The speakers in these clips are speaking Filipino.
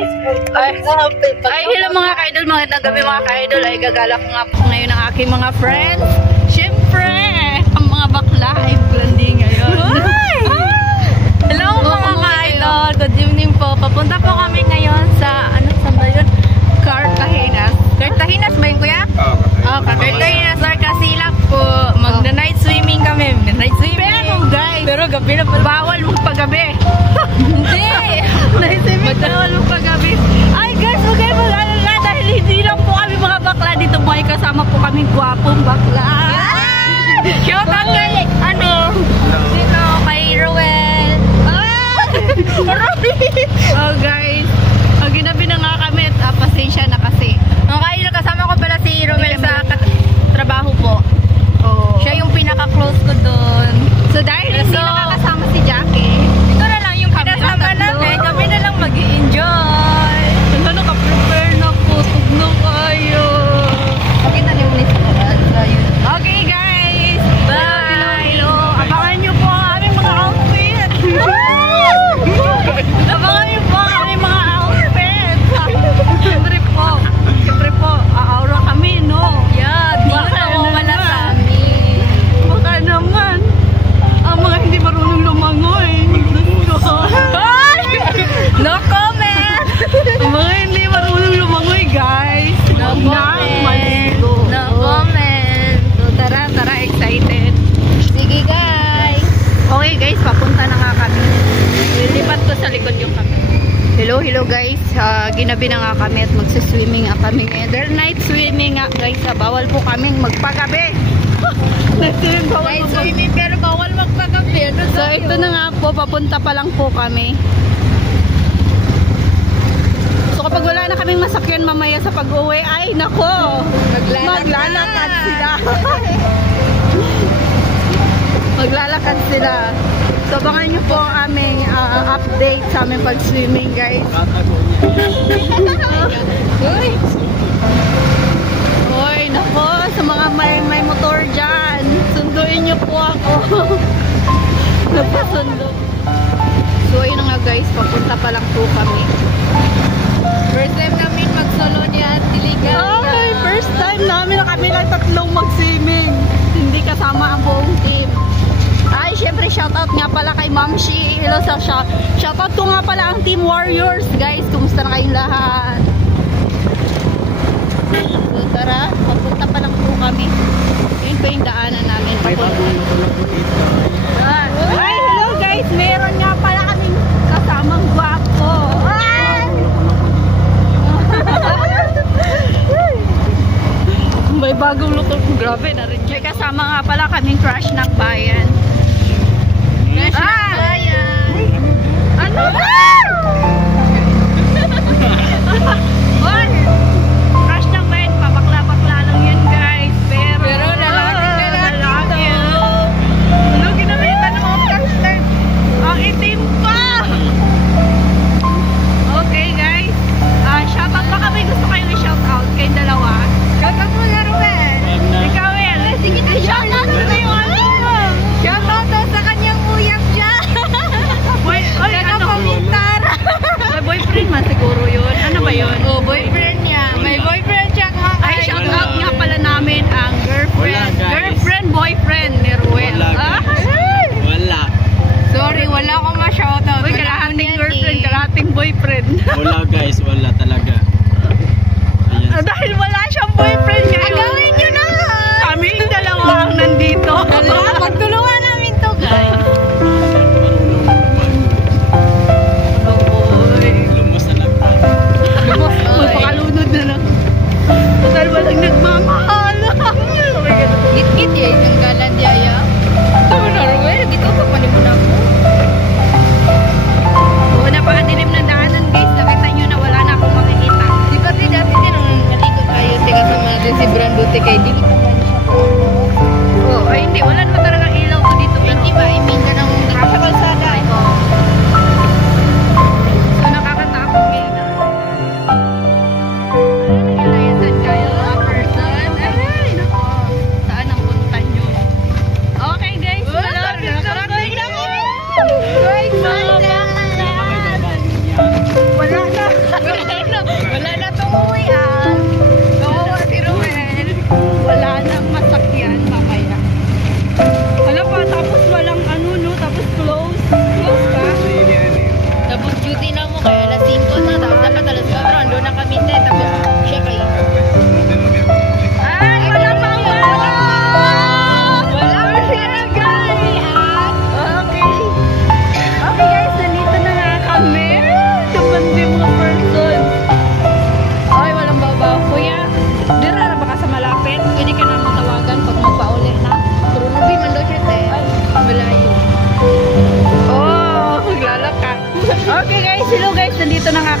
Ay, hello mga ka-idol, magandang gabi mga ka-idol. Ay, gagala ko nga po ngayon ang aking mga friends. Siyempre, ang mga bakla ay blondie ngayon. Hello mga ka-idol, good evening po. Papunta po kami ngayon sa, saan ba yun? Cartagenas. Cartagenas ba yun, kuya? Oo, Cartagenas, Arcasilap po. Magna-night swimming kami. Night swimming. Pero guys, gabi na pala. Bawal magpagabi. Hindi. Night swimming, bawal magpagabi. Ay guys, huwag kayo mag-alala dahil hindi lang po kami mga bakla dito. May kasama po kami gwapong bakla. Shout out kay, sino? Kay Ruel. Oh guys, ginabi na nga kami at pasensya na kasi. Mga kasama ko pala si Ruel sa trabaho po. Siya yung pinaka-close ko doon. So dahil hindi nakakasama si Jackie, ito na lang yung kasama namin. Kami na lang mag-i-enjoy. Naka-prepare na po. Tugno kayo. Okay na yung list na. Okay guys. Bye. Hello. Abangan nyo po ang aming mga outfit. Abangan nyo po ang aming mga outfit. Siyempre po. Aaura kami, no? Yeah. Di ka nawawala sa amin. Baka naman. Ang mga hindi marunong lumangoy. No comment! Ang mga hindi marunong lumangoy, guys. No comment. No comment. So, tara, excited. Sige, guys. Okay, guys, papunta na nga kami. Lilipat ko sa likod yung kami. Hello guys. Ginabi na nga kami at magsiswimming nga kami ngayon. Dahil night swimming nga, guys. Bawal po kaming magpagabi. Night swimming, pero bawal magpagabi. So, ito na nga po. Papunta pa lang po kami. So kapag wala na kaming masakyan mamaya sa pag-uwi, ay nako, maglalakad sila. Maglalakad sila. So abangan nyo po ang aming update sa aming pag-swimming, guys. Uy, nako, sa mga may motor dyan, sunduin nyo po ako. Napasundo. So ayun nga guys, papunta pa lang po kami. First time namin mag-solo niya at Diligan. Ay, first time namin na kami lang tatlong mag-swimming. Hindi kasama ang buong team. Ay, syempre shoutout nga pala kay Ma'am Shi. Hello sa shoutout ko nga pala ang Team Warriors. Guys, kumusta na kayong lahat? So tara, papunta pa lang po kami. Yun pa yung daanan namin. Ay, hello guys. Meron nga pala kaming kasamang gwapo. May bagong luto. Grabe na rin. May kasama nga pala kaming crush ng bayan. Crush ng bayan. Ano? Crush ng bayan. Pabakla-bakla lang yun guys. Pero lalaki. Ano ginamitan ng crush term? Ang itim pa. Okay guys. Shoutout pa kami. Gusto kayong i-shoutout kayong dalawa. Shoutout mo na Ruel. Ikaw Ruel. Sige na, shoutout mo na yung ano. Shoutout sa kanyang uyap dyan. Kakapamintar. May boyfriend man siguro yun. Ano ba yun? Oh, boyfriend niya. May boyfriend siya ka. Ay, shoutout nga pala namin ang girlfriend. Boyfriend ni Ruel. Wala. Sorry, wala akong ma-shoutout. Uy, kalahating girlfriend, kalahating boyfriend. Wala guys, wala talaga. Dahil wala siyang boyfriend ngayon. Gawin nyo na! Kami yung dalawa ang nandito. Pagtulungan namin to, guys. Lumos na lang tayo. Magpakalunod na lang. Total walang nagmamahal. Git-git eh, yung galan di aya. Tama na, Ruel. Gito, papanin mo na ako. Napakadilim na daanan, guys. Nakita nyo na wala na akong makikita. Di ba dati din ang nalikot kayo? Tiga sa mga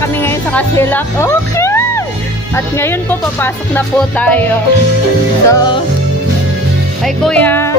kami ngayon sa Kasilak. Okay! At ngayon po, papasok na po tayo. So, ay kuya.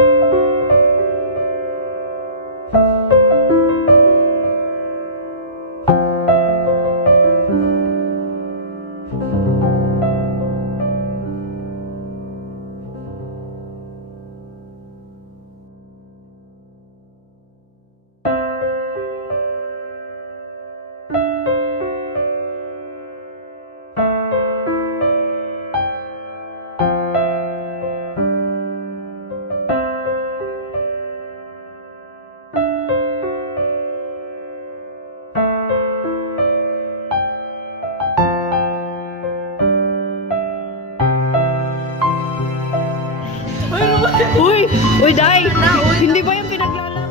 Uy! Uy, Day! Hindi ba yung pinaglalaro?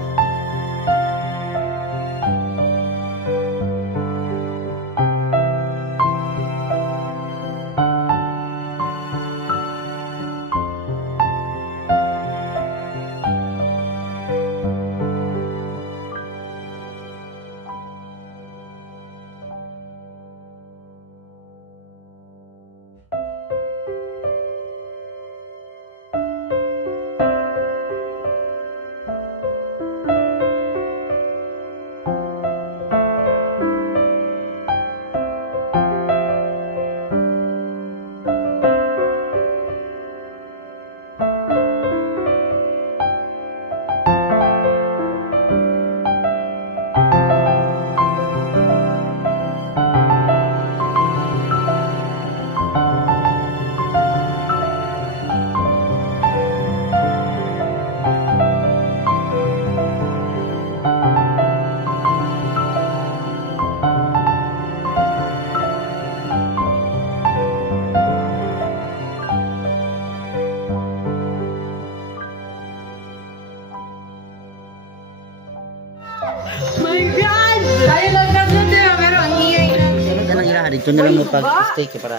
My God! Tayo lang tatlo din, pero ang ingay na. Yan ang ilaha. Dito na lang mo pag-stay ka para...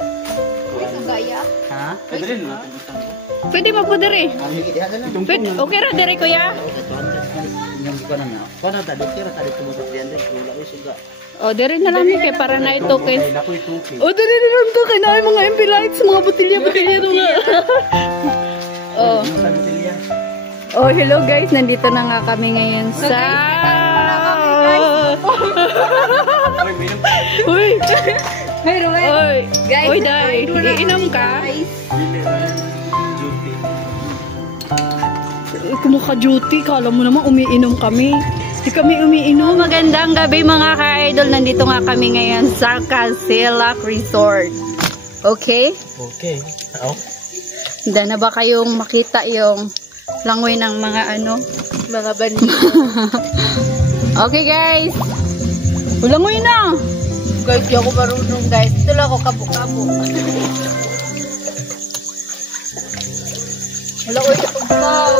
Gaya? Ha? Pwede magpudiri. Pwede, okay ra, dire kuya? Yung ko na nga. Kung na tadi, kira tadi tumutut diyan din. Wala ko suga. O, dire na lang kay para na ito kay... O, dire na lang to kay na mga MP lights, mga botilya to nga. Oh. Oh, hello guys. Nandito na nga kami ngayon sa... Uy! Hey, Ruel. Uy! Guys, Uy, Day! Iinom ka? Kumaka-duty. Kala mo naman umiinom kami. Di kami umiinom. Magandang gabi mga ka-idol. Nandito nga kami ngayon sa Kasilak Resort. Okay? Okay. Oo. Handa na ba kayong makita yung langoy ng mga ano? Mga banyo. Okay guys! Langoy na! Guys, di ako marunong guys. Ito lang ako kabo-kabo. Wala ko yung tugnaw.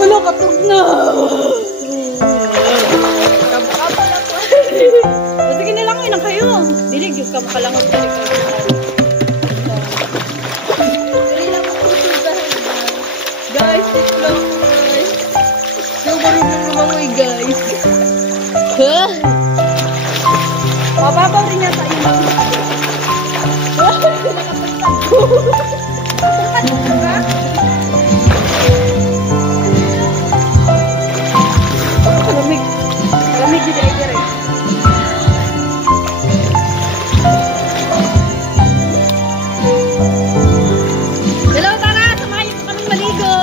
Wala katog na! Kabo-kabo lang ko. O sige na langoy na kayo. Dinig yung kamakalangot na rin kayo. Dali lang ako tutugahan Guys, ito lang ako guys. Di ako marunong lumangoy guys. Huh? Mababaw rin yata yung Kalamig. Kalamig yun ay dire. Hello, tara! Samahan niyo po kaming maligo!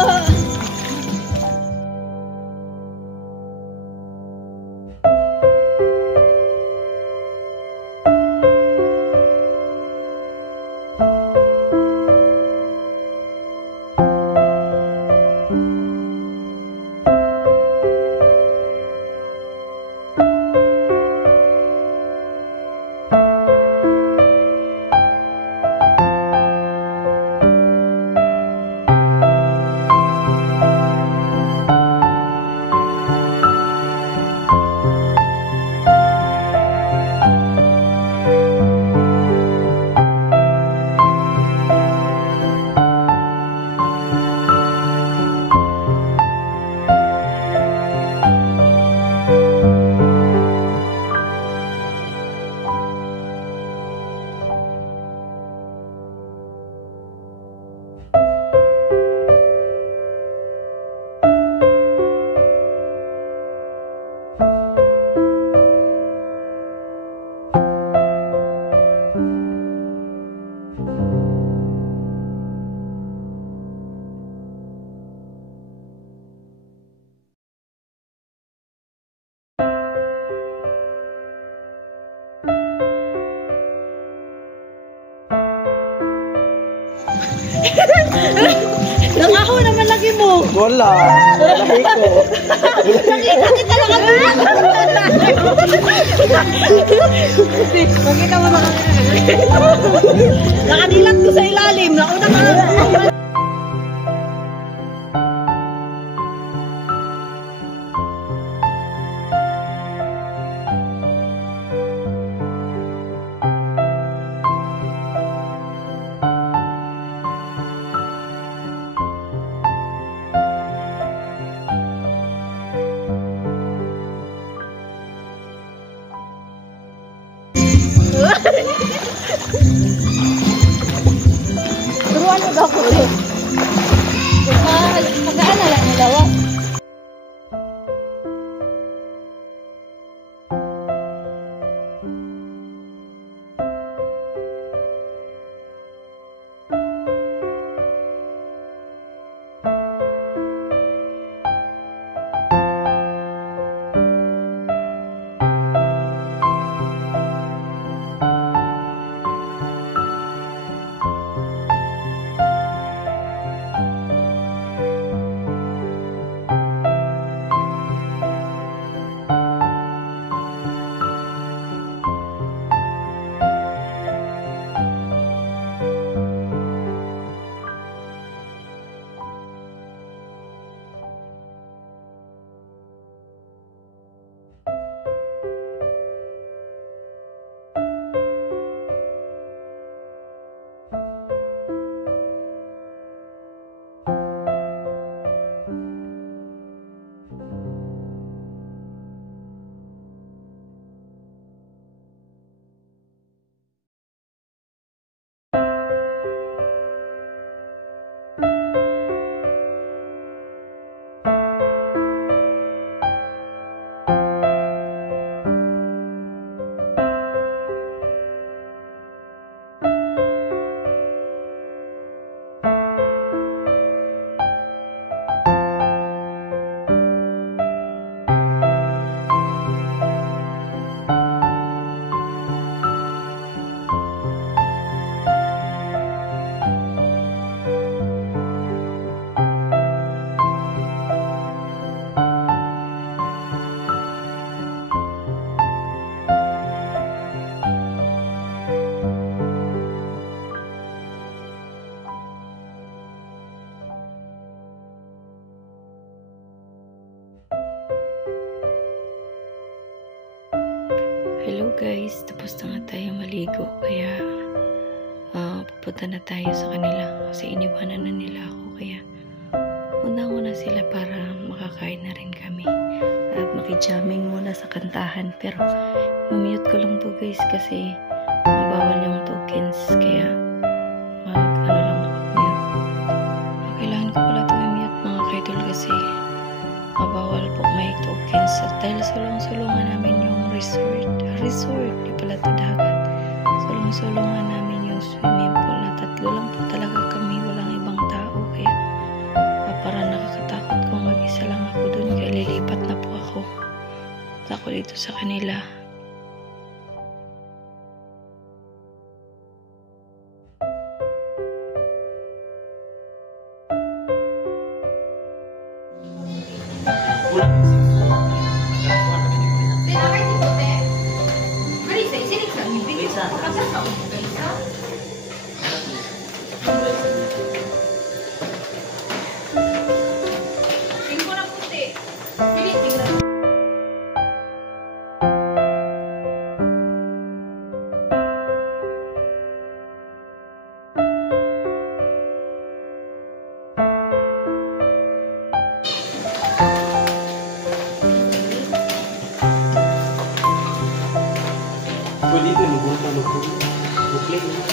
Nangaho naman lagi mo. Wala. Lahi ko. Nakita kita lang ako. Makita mo na kami. Nakadilat ko sa ilalim. Nauna ka. Turuan mo daw ko ulit. Pagkaan na lang nilawa. Hello guys, tapos na nga tayo maligo kaya pupunta na tayo sa kanila kasi iniwanan na nila ako kaya pupunta ko na sila para makakain na rin kami at makijamming muna sa kantahan pero mamute ko lang to guys kasi mabawal yung tokens kaya lang ako mute. Kailangan ko pala ito i-mute mga kaidol kasi mabawal po may tokens at dahil sulong-sulungan namin yung resort, di pala ito dagat. Sulong-sulungan namin yung swimming pool na tatlo lang po talaga kami, walang ibang tao kaya parang nakakatakot kung mag-isa lang ako dun kaya lilipat na po ako dito sa kanila. Pwede ito, lugunta, lugunta.